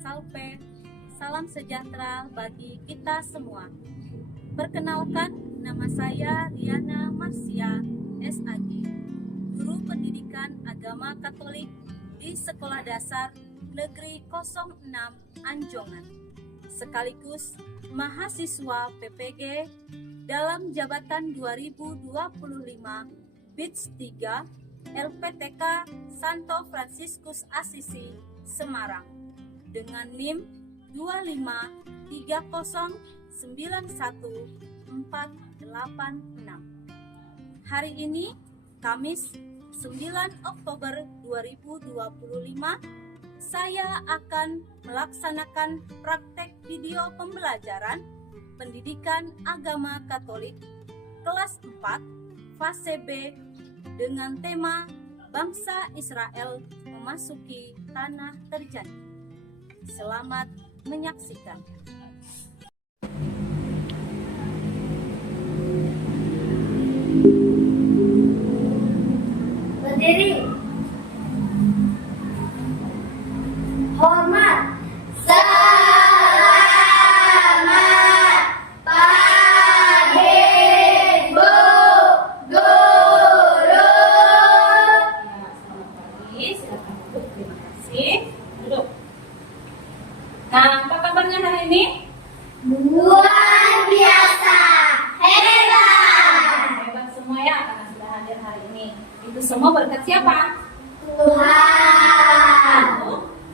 Salpe, salam sejahtera bagi kita semua. Perkenalkan, nama saya Riana Marsia, SAG, Guru Pendidikan Agama Katolik di Sekolah Dasar Negeri 06 Anjongan, sekaligus mahasiswa PPG dalam jabatan 2025 BITS 3 LPTK Santo Fransiskus Asisi Semarang dengan NIM 253091486. Hari ini Kamis 9 Oktober 2025, saya akan melaksanakan praktek video pembelajaran Pendidikan Agama Katolik kelas 4 fase B dengan tema Bangsa Israel Memasuki Tanah Terjanji. Selamat menyaksikan. Berdiri. Hormat. Selamat pagi, Bu Guru. Selamat pagi, silakan duduk. Terima kasih. Duduk. Nah, apa kabarnya hari ini? Luar biasa. Hebat. Hebat semua ya, karena sudah hadir hari ini. Itu semua berkat siapa? Tuhan.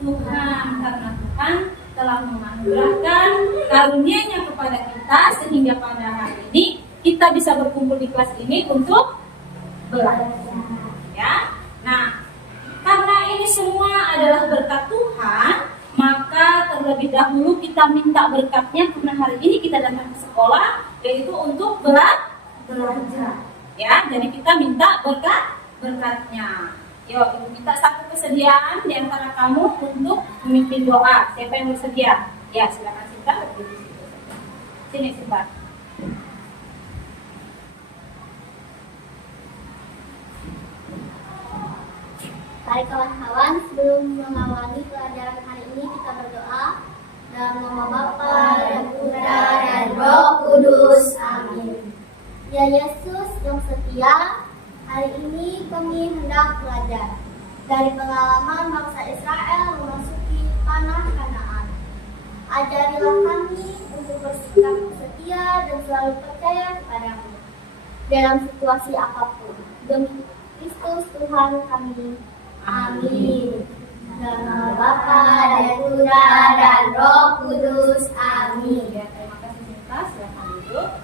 Tuhan, karena Tuhan telah menganugerahkan karunia-Nya kepada kita sehingga pada hari ini kita bisa berkumpul di kelas ini untuk belajar. Ya. Nah, karena ini semua adalah berkat Tuhan, maka terlebih dahulu kita minta berkatnya karena hari ini kita datang ke sekolah, yaitu untuk belajar. Ya, jadi kita minta berkatnya. Yuk, Ibu minta satu kesediaan di antara kamu untuk memimpin doa. Siapa yang bersedia? Ya, silakan Sinta berdiri di situ. Sini Sinta. Baik kawan-kawan, sebelum mengawali pelajaran hari ini kita berdoa dalam nama Bapa dan Putra dan Roh Kudus. Amin. Ya Yesus yang setia, hari ini kami hendak belajar dari pengalaman bangsa Israel memasuki tanah Kanaan. Ajarilah kami untuk bersikap setia dan selalu percaya kepadamu dalam situasi apapun. Demi Kristus Tuhan kami. Amin. Dalam nama Bapa dan Putra dan Roh Kudus. Amin. Ya, terima kasih Sinta, silakan duduk.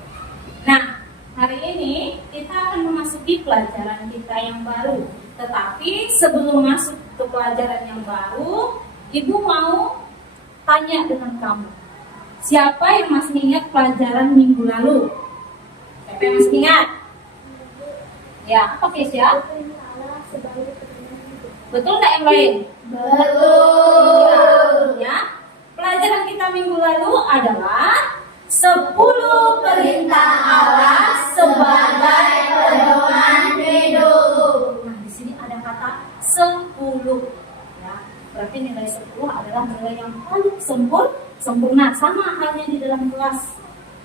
Nah, hari ini kita akan memasuki pelajaran kita yang baru. Tetapi sebelum masuk ke pelajaran yang baru, Ibu mau tanya dengan kamu. Siapa yang masih ingat pelajaran minggu lalu? Siapa yang masih ingat? Ya, apa Kesia? Betul nggak yang lain? Betul. Ya. Pelajaran kita minggu lalu adalah 10 perintah Allah sebagai pedoman hidup. Nah, di sini ada kata 10. Ya, berarti nilai 10 adalah nilai yang paling sempurna, sama halnya di dalam kelas.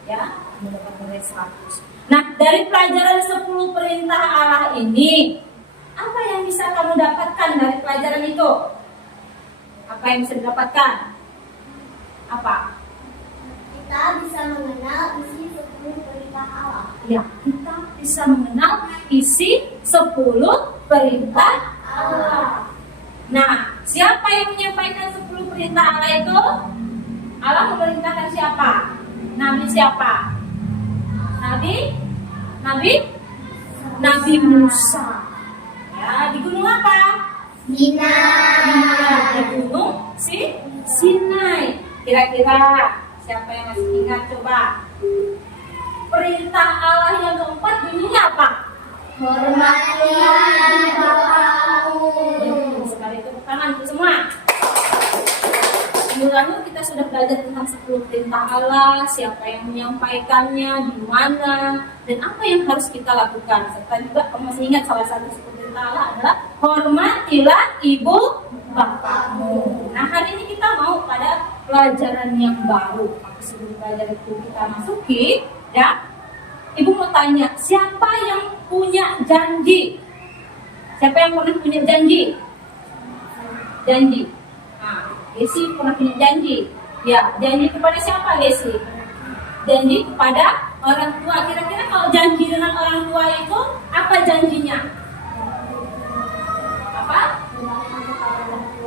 Ya, mendapat nilai 100. Nah, dari pelajaran 10 perintah Allah ini, apa yang bisa kamu dapatkan dari pelajaran itu? Apa yang bisa didapatkan? Apa? Kita bisa mengenal isi 10 perintah Allah. Ya, kita bisa mengenal isi 10 perintah Allah. Nah, siapa yang menyampaikan 10 perintah Allah itu? Allah memerintahkan siapa? Nabi siapa? Nabi Musa. Ya, di gunung apa? Sinai. Di gunung Sinai. Kira-kira siapa yang masih ingat coba? Perintah Allah yang keempat bunyinya apa? Hormatilah Bapamu. Sekali tepuk tangan untuk semua. Minggu lalu kita sudah belajar tentang 10 perintah Allah, siapa yang menyampaikannya, di mana, dan apa yang harus kita lakukan. Serta juga kamu masih ingat salah satu 10 perintah Allah adalah hormatilah ibu Bapakmu. Nah, hari ini kita mau pada pelajaran yang baru. Maka sebelum pelajaran itu kita masuki, ya, Ibu mau tanya, siapa yang punya janji? Siapa yang pernah punya janji? Janji. Nah, Desi pernah punya janji. Ya, janji kepada siapa, Desi? Janji kepada orang tua. Kira-kira kalau janji dengan orang tua itu apa janjinya? Apa?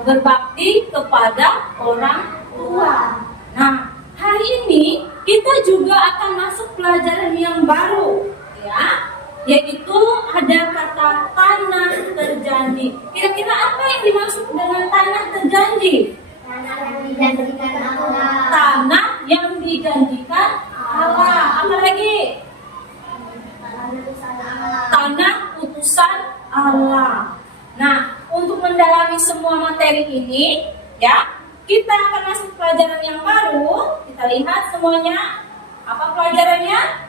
Berbakti kepada orang tua. Nah, hari ini kita juga akan masuk pelajaran yang baru, ya, yaitu ada kata tanah terjanji. Kira-kira apa yang dimaksud dengan tanah terjanji? Tanah yang dijanjikan Allah. Tanah yang dijanjikan Allah. Apa lagi? Tanah utusan Allah. Nah, untuk mendalami semua materi ini, ya, kita akan masuk pelajaran yang baru. Kita lihat semuanya. Apa pelajarannya?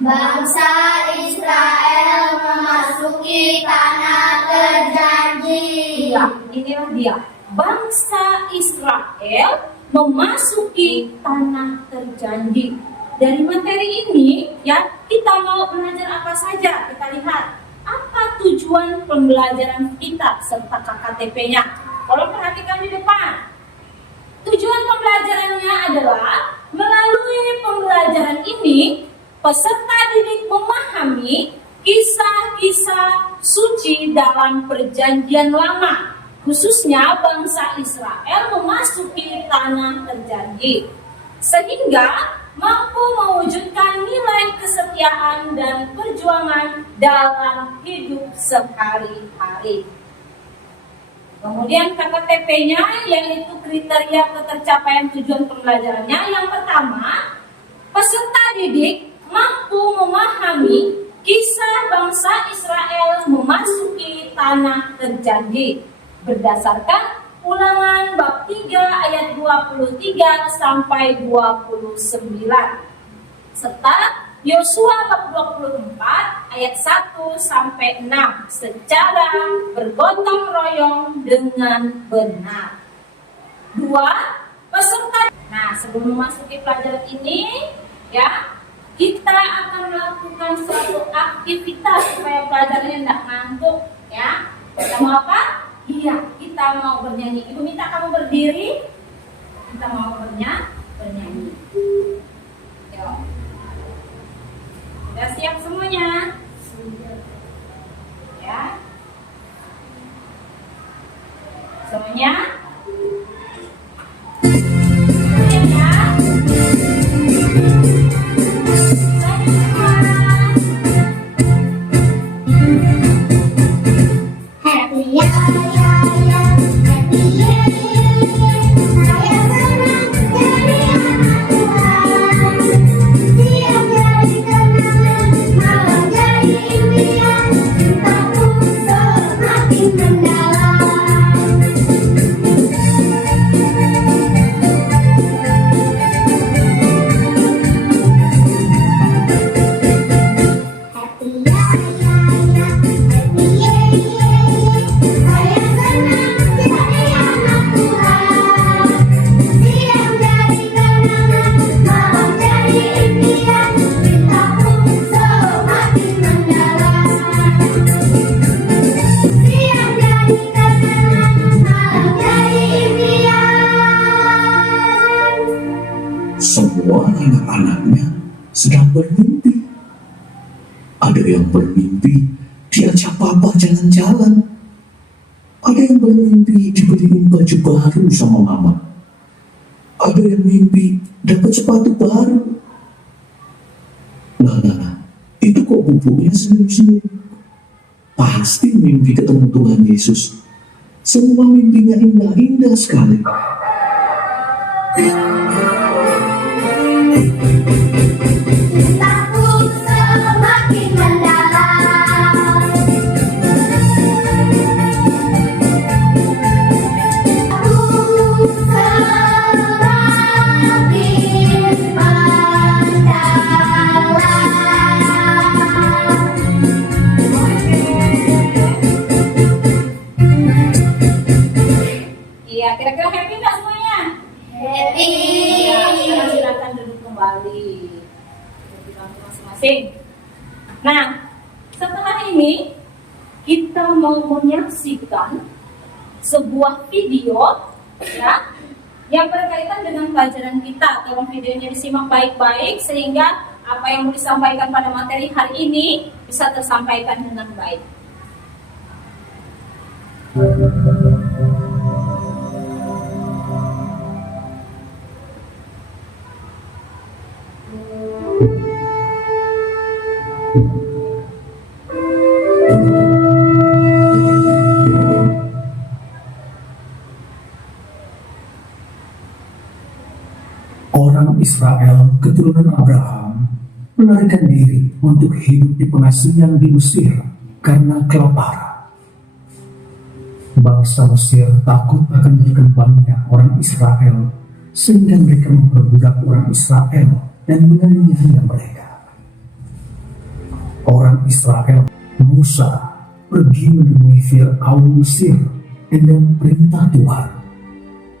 Bangsa Israel memasuki tanah terjanji. Ya, inilah dia. Bangsa Israel memasuki tanah terjanji. Dari materi ini, ya, kita mau belajar apa saja. Kita lihat apa tujuan pembelajaran kita serta KKTP-nya. Kalau perhatikan di depan, tujuan pembelajarannya adalah melalui pembelajaran ini peserta didik memahami kisah-kisah suci dalam Perjanjian Lama, khususnya bangsa Israel memasuki tanah terjanji, sehingga mampu mewujudkan nilai kesetiaan dan perjuangan dalam hidup sehari-hari. Kemudian KKTP-nya yaitu kriteria ketercapaian tujuan pembelajarannya. Yang pertama, peserta didik mampu memahami kisah bangsa Israel memasuki tanah terjanji berdasarkan Ulangan bab 3 ayat 23 sampai 29 serta Yosua bab 24 ayat 1 sampai 6 secara bergotong royong dengan benar. 2. Peserta. Nah, sebelum memasuki pelajaran ini, ya, kita akan melakukan suatu aktivitas supaya pelajarannya tidak ngantuk, ya. Kita mau apa? Iya, kita mau bernyanyi. Ibu minta kamu berdiri. Kita mau bernyanyi. Yuk. Sudah siap semuanya? Ya. Semuanya? Ya. Happy ya ya ya, happy ya ya ya. Saya senang jadi anak Tuhan. Siang jadi kenangan, malam jadi impian. Cintaku semakin mendalam. Happy ya ya ya, happy ya ya ya. Saya senang jadi anak Tuhan. Siang jadi kenangan, malam jadi impian. Cintaku semakin mendalam. Siang jadi kenangan, malam jadi impian. Semua anak-anaknya sedang bermimpi. Ada yang bermimpi diajak papa jalan-jalan. Ada yang bermimpi dibeliin baju baru sama mama. Ada yang mimpi dapat sepatu baru. Nah, itu kok bubuknya senyum-senyum. Pasti mimpi ketemu Tuhan Yesus. Semua mimpinya indah-indah sekali. Cintaku semakin mendalam. Aku semakin mendalam. Nah, setelah ini kita mau menyaksikan sebuah video ya yang berkaitan dengan pelajaran kita. Tolong videonya disimak baik-baik sehingga apa yang mau disampaikan pada materi hari ini bisa tersampaikan dengan baik. Orang Israel keturunan Abraham melarikan diri untuk hidup di pengasingan di Mesir karena kelaparan. Bangsa Mesir takut akan berkembangnya orang Israel sehingga mereka memperbudak orang Israel dan menganiaya mereka. Orang Israel, Musa, pergi menemui Fir'aun Mesir dengan perintah Tuhan.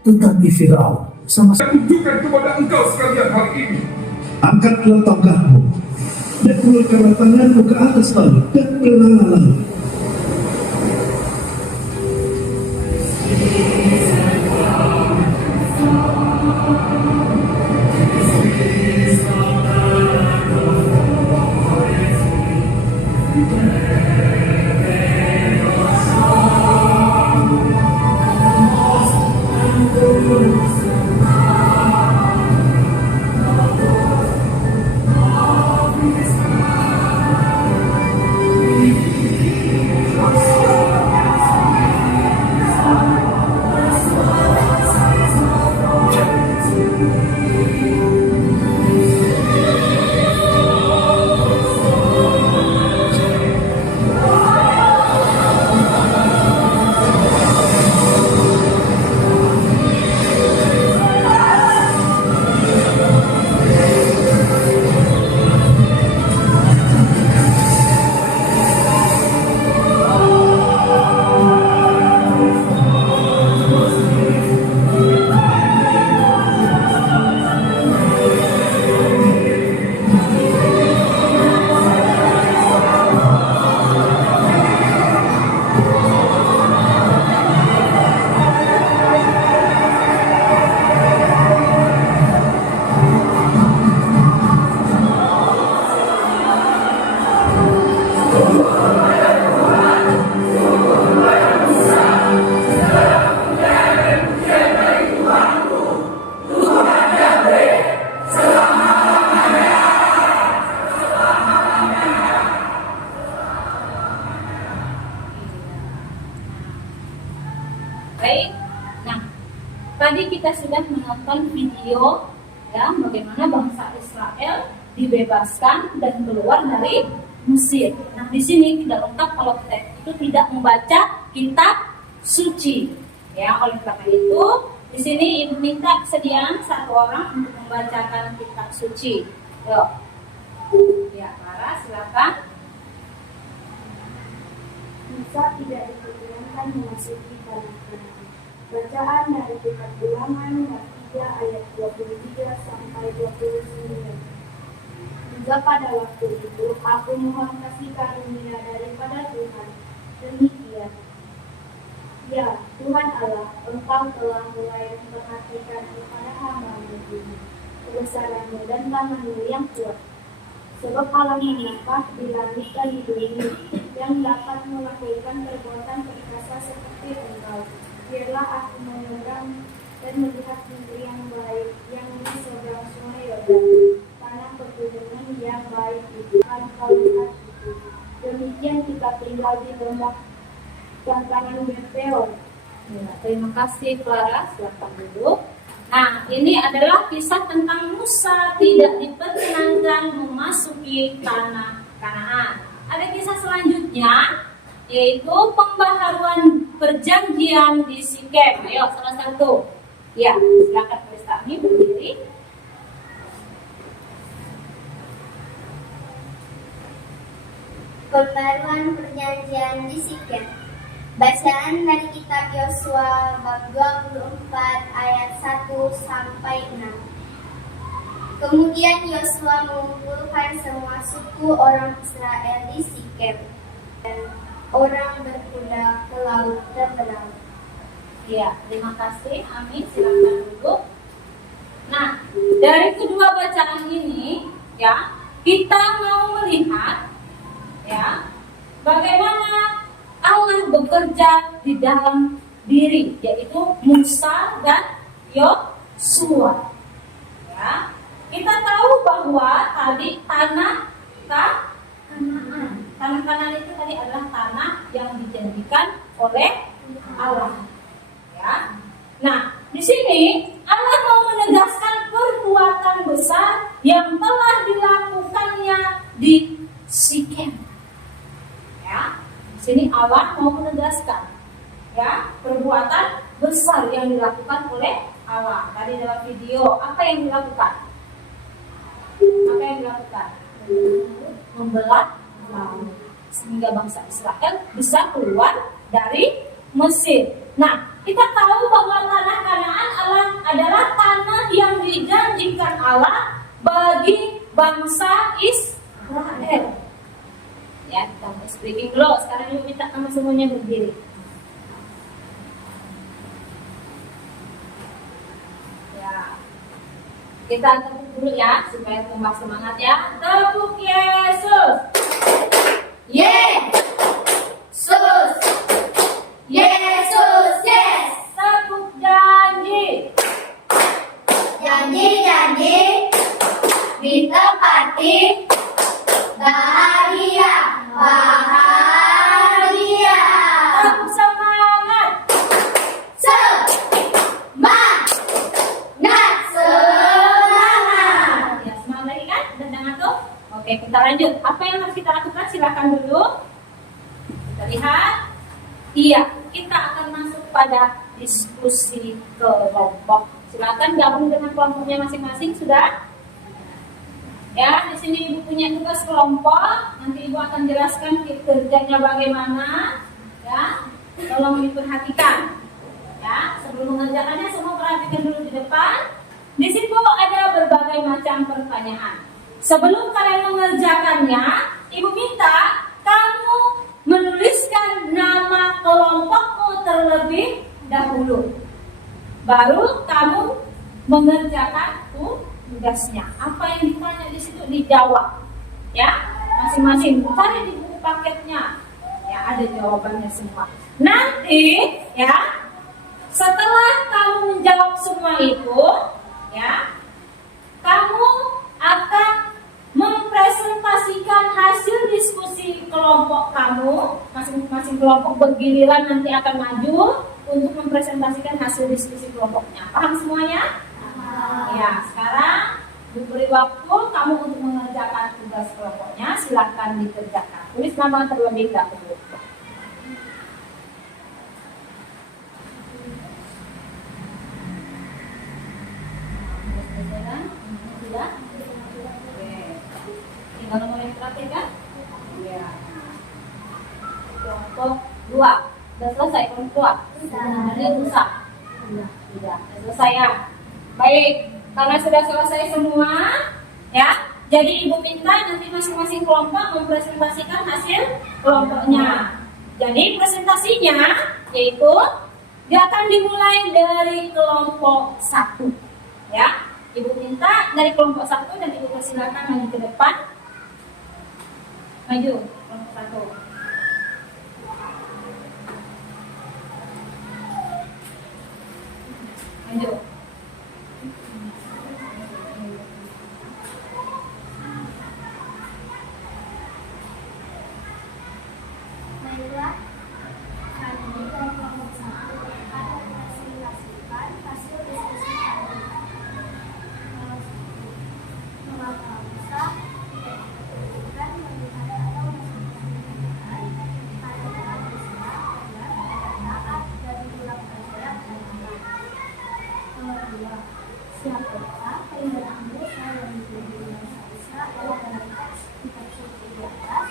Tetapi Fir'aun sama tunjukkan kepada engkau sekalian hari ini. angkatlah tongkatmu dan ulurkanlah tanganmu ke atas laut dan belah laut. Baik. Nah, tadi kita sudah menonton video ya bagaimana bangsa Israel dibebaskan dan keluar dari Mesir. Nah, di sini tidak lengkap kalau kita itu tidak membaca kitab suci. Ya, oleh karena itu di sini ibu minta kesediaan satu orang untuk membacakan kitab suci. Yuk. Ya, Clara, silakan. Musa tidak diperkenankan memasuki tanah Kanaan. Bacaan dari kitab Ulangan bab 3 ayat 23 sampai 29. Juga pada waktu itu aku mohon kasih karunia daripada Tuhan. Demikian. Ya, Tuhan Allah, Engkau telah mulai memperhatikan kepada hamba-Mu ini, kebesaran-Mu dan tangan-Mu yang kuat. Sebab Allah menampak di langit dan di bumi yang dapat melakukan perbuatan perkasa seperti Engkau. Biarlah aku menyeberang dan melihat negeri yang baik yang di seberang sungai Yordan, tanah pegunungan yang baik itu. Engkau lihat itu. Demikian kita tinggal di lembah tantangan Bepeor. Ya, terima kasih Clara, silakan duduk. Nah, ini adalah kisah tentang Musa tidak diperkenankan memasuki tanah Kanaan. Ada kisah selanjutnya, yaitu pembaharuan perjanjian di Sikem. Ayo, salah satu. Ya, silakan Kristami berdiri. Pembaruan perjanjian di Sikem. Bacaan dari kitab Yosua bab 24 ayat 1 sampai 6. Kemudian Yosua mengumpulkan semua suku orang Israel di Sikem, dan orang berkuda ke laut terbenam. Ya, terima kasih. Amin. Silakan duduk. Nah, dari kedua bacaan ini, ya, kita mau melihat, ya, bagaimana Allah bekerja di dalam diri, yaitu Musa dan Yosua. Ya, kita tahu bahwa tadi tanah Kanaan itu tadi adalah tanah yang dijanjikan oleh Allah. Ya. Nah, di sini Allah mau menegaskan perbuatan besar yang telah dilakukannya di Sikem. Ya, di sini Allah mau menegaskan, ya, perbuatan besar yang dilakukan oleh Allah. Tadi dalam video apa yang dilakukan? Apa yang dilakukan? Membelah laut sehingga bangsa Israel bisa keluar dari Mesir. Nah, kita tahu bahwa tanah Kanaan adalah tanah yang dijanjikan Allah bagi bangsa Israel. Ya, kita mau speaking dulu. Sekarang ibu minta kamu semuanya berdiri. Ya, kita tepuk dulu ya supaya tambah semangat ya. Tepuk Yesus. Yesus, Yesus, yes. Tepuk janji. Janji-janji ditepati, bahagia, bahagia. Tepuk semangat. Semangat, semangat. Ya, semangat lagi kan? Dan jangan tuh. Oke, kita lanjut. Apa yang harus kita lakukan? Silakan dulu. Kita lihat. Iya, kita akan masuk pada diskusi kelompok. Silakan gabung dengan kelompoknya masing-masing. Sudah? Ya, di sini ibu punya tugas kelompok. Nanti ibu akan jelaskan kerjanya bagaimana. Ya, tolong diperhatikan. Ya, sebelum mengerjakannya semua perhatikan dulu di depan. Di situ ada berbagai macam pertanyaan. Sebelum kalian mengerjakannya, ibu minta kamu menuliskan nama kelompokmu terlebih dahulu. Baru kamu mengerjakan tugasnya. Apa yang ditanya di situ dijawab. Ya, masing-masing cari di buku paketnya. Ya, ada jawabannya semua. Nanti, ya, setelah kamu menjawab semua itu, ya, kamu akan mempresentasikan hasil diskusi kelompok kamu. Masing-masing kelompok bergiliran nanti akan maju untuk mempresentasikan hasil diskusi kelompoknya. Paham semuanya? Ya, sekarang diberi waktu kamu untuk mengerjakan tugas kelompoknya. Silakan dikerjakan. Tulis nama terlebih dahulu. Sudah? Tinggal nomor yang terakhir kan? Iya. Kelompok 2. Sudah selesai kelompok 2? Ada rusak? Sudah selesai ya? Baik, karena sudah selesai semua, ya. Jadi ibu minta nanti masing-masing kelompok mempresentasikan hasil kelompoknya. Jadi presentasinya yaitu dia akan dimulai dari kelompok 1, ya. Ibu minta dari kelompok 1 dan ibu persilakan maju ke depan. Maju, kelompok 1. Maju. Baiklah, kali ini dari kelompok 1 akan mempresentasikan hasil diskusi kali ini. Mengapa bisa diperlukan melihat atau menunjukkan pada bisa dan taat dari ulang pelajaran kalian. Nomor 2, siapakah penggerakmu saya menjadi bangsa Israel dalam teks kitab suci di atas?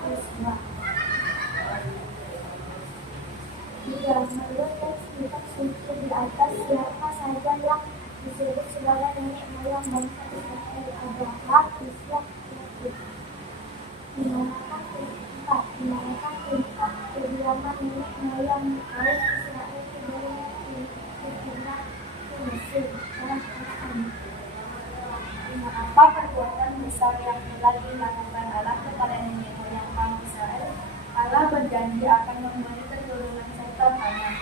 Terus 2. Jika menurut teks kitab suci di atas, siapa saja yang disebut sebagai nenek moyang bangsa Di manakah tempat, di manakah tempat kediaman nenek moyang kaum Israel sebelum berpindah ke Mesir? Dalam Al-Quran. Apa perbuatan besar yang telah dilakukan Allah kepada nenek moyang kaum Israel? Allah berjanji akan memberi keturunan serta tanah.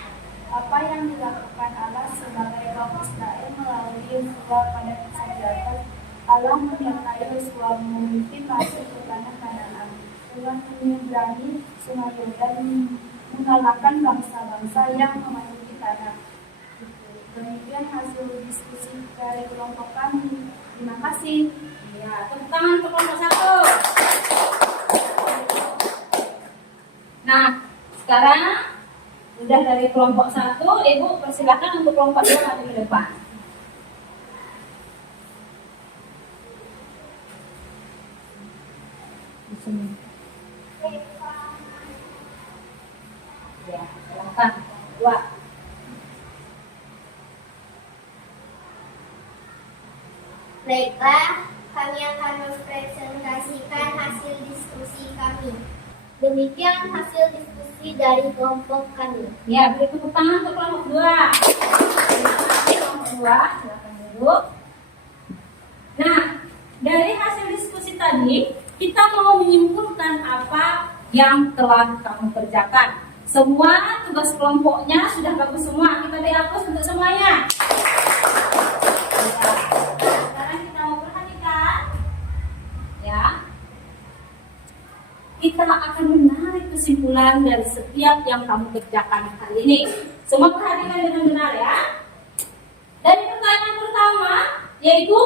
Apa yang dilakukan Allah sebagai kaum Israel melalui Yosua pada kisah di atas? Allah menyertai Yosua memimpin masuk ke tanah Kanaan. Tuhan menyeberangi sungai Yordan, mengalahkan bangsa-bangsa yang memasuki tanah. Demikian hasil diskusi dari kelompok kami. Terima kasih. Ya, tepuk tangan untuk kelompok 1. Nah, sekarang udah dari kelompok 1, Ibu persilakan untuk kelompok 2 maju ke depan. Di sini. Ya, silakan. 2. Baiklah, kami akan mempresentasikan hasil diskusi kami. Demikian hasil diskusi dari kelompok kami. Ya, beri tepuk tangan untuk kelompok 2. Kelompok 2, silakan duduk. Nah, dari hasil diskusi tadi, kita mau menyimpulkan apa yang telah kamu kerjakan. Semua tugas kelompoknya sudah bagus semua. Kita beri aplaus untuk semuanya. Sekarang kita mau perhatikan, ya. Kita akan menarik kesimpulan dari setiap yang kamu kerjakan hari ini. Semua perhatikan dengan benar ya. Dari pertanyaan pertama, yaitu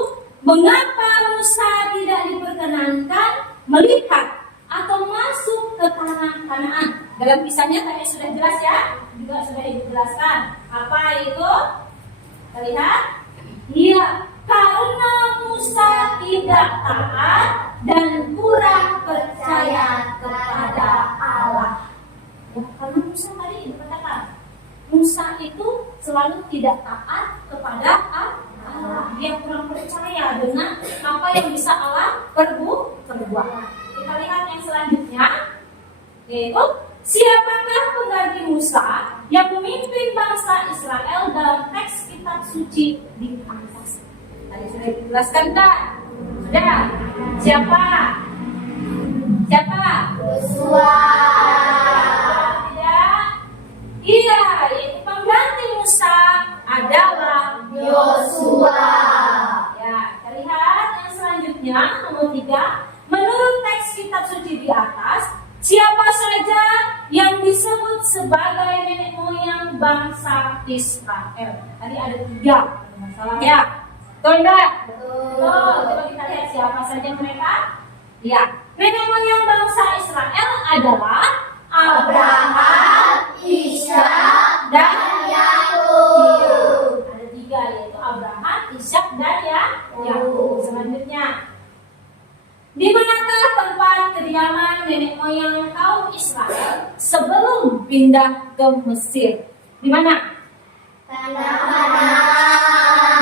mengapa Musa tidak diperkenankan melihat atau masuk ke tanah Kanaan? Dalam kisahnya tadi sudah jelas ya, juga sudah Ibu jelaskan. Apa itu? Kita lihat. Iya, karena Musa tidak taat dan kurang percaya kepada Allah. Ya, karena Musa tadi dikatakan, Musa itu selalu tidak taat kepada Allah. Dia kurang percaya dengan apa yang bisa Allah perbuat. Kita lihat yang selanjutnya, yaitu siapakah pengganti Musa yang memimpin bangsa Israel dalam teks kitab suci di atas? Tadi sudah dijelaskan tak? Sudah. Siapa? Yosua. Tidak. Iya, yaitu pengganti Musa adalah Yosua. Ya, kita lihat yang selanjutnya, nomor 3. Menurut teks kitab suci di atas, siapa saja yang disebut sebagai nenek moyang bangsa Israel? Tadi ada 3, masalah ya. Betul enggak? Betul. Coba kita lihat siapa saja mereka. Ya, nenek moyang bangsa Israel adalah Abraham, Ishak, dan Yakub. ada 3, yaitu Abraham, Ishak, dan Yakub. Selanjutnya, di manakah tempat kediaman nenek moyang kaum Israel sebelum pindah ke Mesir? Di mana? Tanah Kanaan.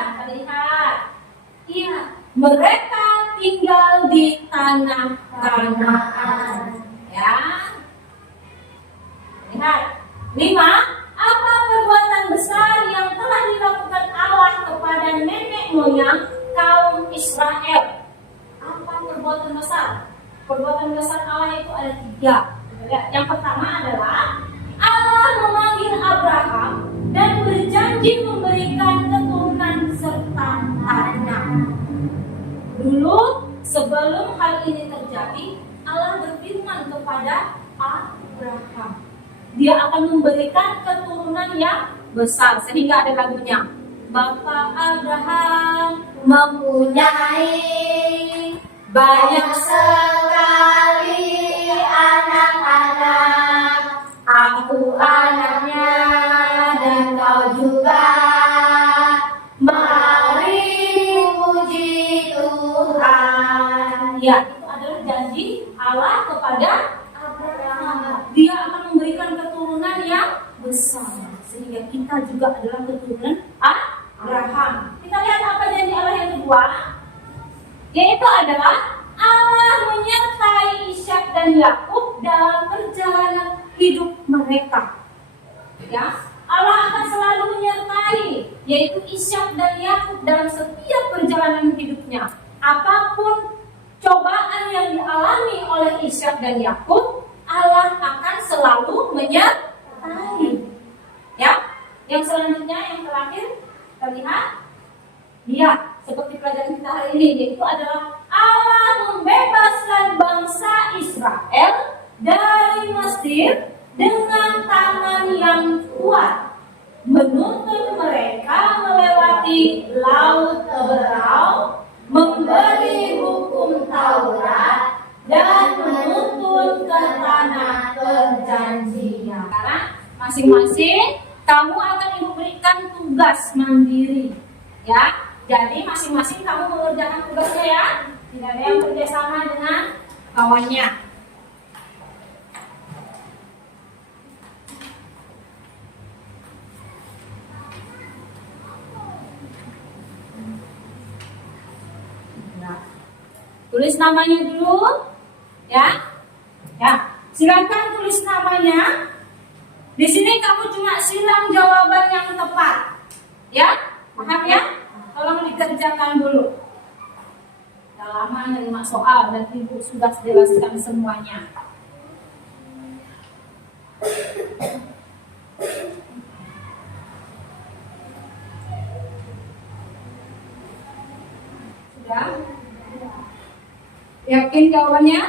Kita lihat. Iya, mereka tinggal di tanah Kanaan. Ya. Lihat. 5. Apa perbuatan besar yang telah dilakukan Allah kepada nenek moyang kaum Israel? Apa perbuatan besar? Perbuatan besar Allah itu ada 3. Yang pertama adalah Allah memanggil Abraham dan berjanji memberikan keturunan serta tanah. Dulu sebelum hal ini terjadi, Allah berfirman kepada Abraham, Dia akan memberikan keturunan yang besar, sehingga ada lagunya. Bapak Abraham mempunyai banyak sekali anak-anak. Aku anaknya dan kau juga. Mari puji Tuhan. Ya, itu adalah janji Allah kepada Abraham. Dia akan memberikan keturunan yang besar, sehingga kita juga adalah keturunan Abraham. Kita lihat apa janji Allah yang kedua, yaitu adalah Allah menyertai dan Yakub dalam perjalanan hidup mereka. Ya, Allah akan selalu menyertai, yaitu Ishak dan Yakub dalam setiap perjalanan hidupnya. Apapun cobaan yang dialami oleh Ishak dan Yakub, Allah akan selalu menyertai. Ya, yang selanjutnya yang terakhir terlihat, lihat seperti pelajaran kita hari ini, yaitu adalah Allah membebaskan bangsa Israel dari Mesir dengan tangan yang kuat, menuntun mereka melewati laut Teberau, memberi hukum Taurat, dan menuntun ke tanah perjanjian. Sekarang masing-masing kamu akan diberikan tugas mandiri, ya. Jadi masing-masing kamu mengerjakan tugasnya ya. Tidak ada yang kerjasama dengan kawannya. Nah, tulis namanya dulu, ya. Ya, silakan tulis namanya. Di sini kamu cuma silang jawaban yang tepat, ya. Paham ya? Tolong dikerjakan dulu. Sudah lama menerima soal dan Ibu sudah jelaskan semuanya. Sudah? Yakin jawabannya?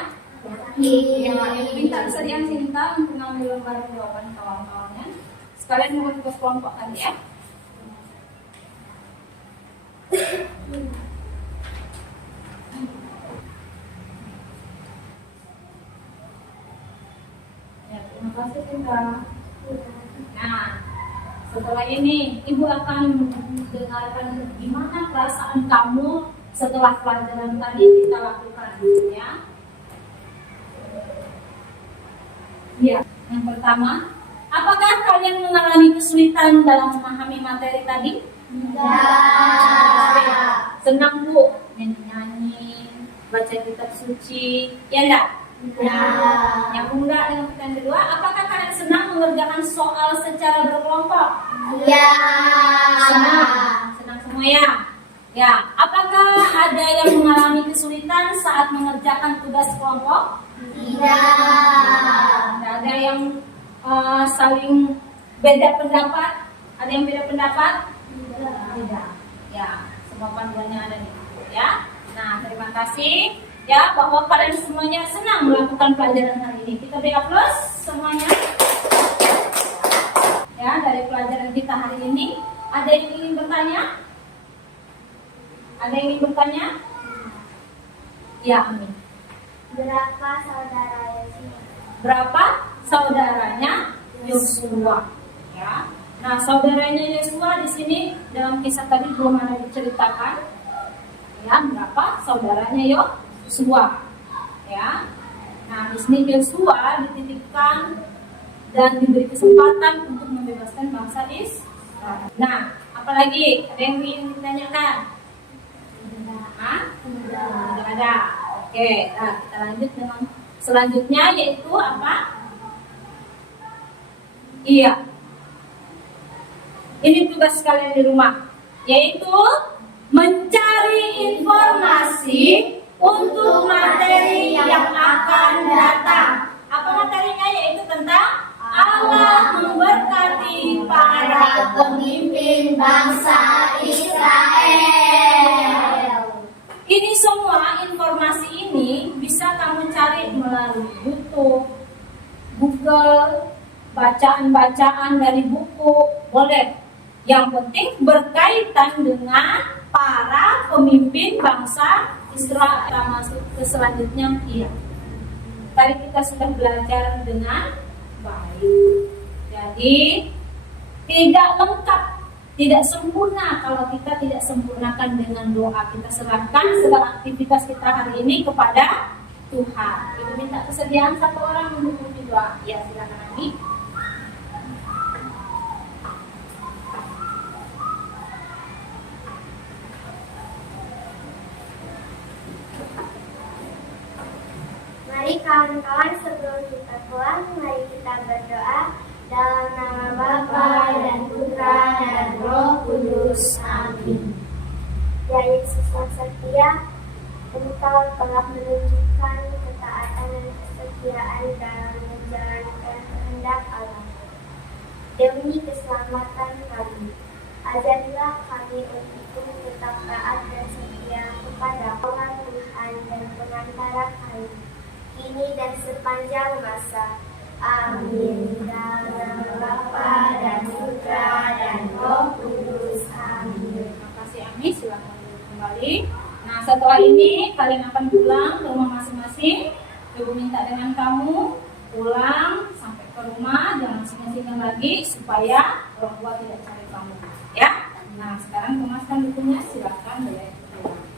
Ya, yang minta kesediaan Sinta untuk mengambil lembar jawaban kawan-kawannya. Sekalian mau tugas kelompok tadi ya. Ya, terima kasih Sinta. Nah, setelah ini Ibu akan mendengarkan gimana perasaan kamu setelah pelajaran tadi kita lakukan, ya. Ya, yang pertama, apakah kalian mengalami kesulitan dalam memahami materi tadi? Tidak. Senang Bu, nyanyi-nyanyi, baca kitab suci, ya enggak? Tidak. Yang enggak, dengan pertanyaan kedua, apakah kalian senang mengerjakan soal secara berkelompok? Ya. Senang semua ya? Ya, apakah ada yang mengalami kesulitan saat mengerjakan tugas kelompok? Tidak. Tidak ada yang saling beda pendapat? Ada yang beda pendapat? Tidak. Ya, semua panduannya ada di situ ya. Nah, terima kasih ya bahwa kalian semuanya senang melakukan pelajaran hari ini. Kita beri aplaus semuanya. Ya, dari pelajaran kita hari ini, ada yang ingin bertanya? Ada yang ingin bertanya? Ya, Amin. Berapa saudara Yosua? Berapa saudaranya Yosua? Ya. Nah, saudaranya Yosua di sini dalam kisah tadi belum ada diceritakan. Ya, berapa saudaranya Yosua? Ya. Nah, di sini Yosua dititipkan dan diberi kesempatan untuk membebaskan bangsa Israel. Nah, apalagi ada yang ingin ditanyakan? Tidak ada. Oke, nah kita lanjut dengan selanjutnya yaitu apa? Iya. Ini tugas kalian di rumah, yaitu mencari informasi untuk materi yang akan datang. Apa materinya? Yaitu tentang Allah memberkati para pemimpin bangsa Israel. Ini semua informasi ini bisa kamu cari melalui YouTube, Google, bacaan-bacaan dari buku, boleh. Yang penting berkaitan dengan para pemimpin bangsa Israel. Kita masuk ke selanjutnya, iya. Tadi kita sudah belajar dengan baik. Jadi tidak lengkap, tidak sempurna kalau kita tidak sempurnakan dengan doa. Kita serahkan segala aktivitas kita hari ini kepada Tuhan. Ibu minta kesediaan satu orang untuk berdoa. Ya, silakan Ami. Mari kawan-kawan, sebelum kita pulang, mari kita berdoa dalam nama Bapa dan Putra dan Roh Kudus. Amin. Ya Yesus yang setia, Engkau telah menunjukkan ketaatan dan kesetiaan dalam menjalankan kehendak Allah. Demi keselamatan kami, ajarlah kami untuk tetap taat dan setia kepada Allah Tuhan dan pengantara kami, kini dan sepanjang masa. Amin. Dalam nama Bapa dan Putra dan Roh Kudus. Amin. Terima kasih Ami, silakan duduk kembali. Nah, setelah ini kalian akan pulang ke rumah masing-masing. Ibu minta dengan kamu pulang sampai ke rumah, jangan singa-singa lagi supaya orang tua tidak cari kamu. Ya. Nah, sekarang kemaskan bukunya, silakan boleh pulang.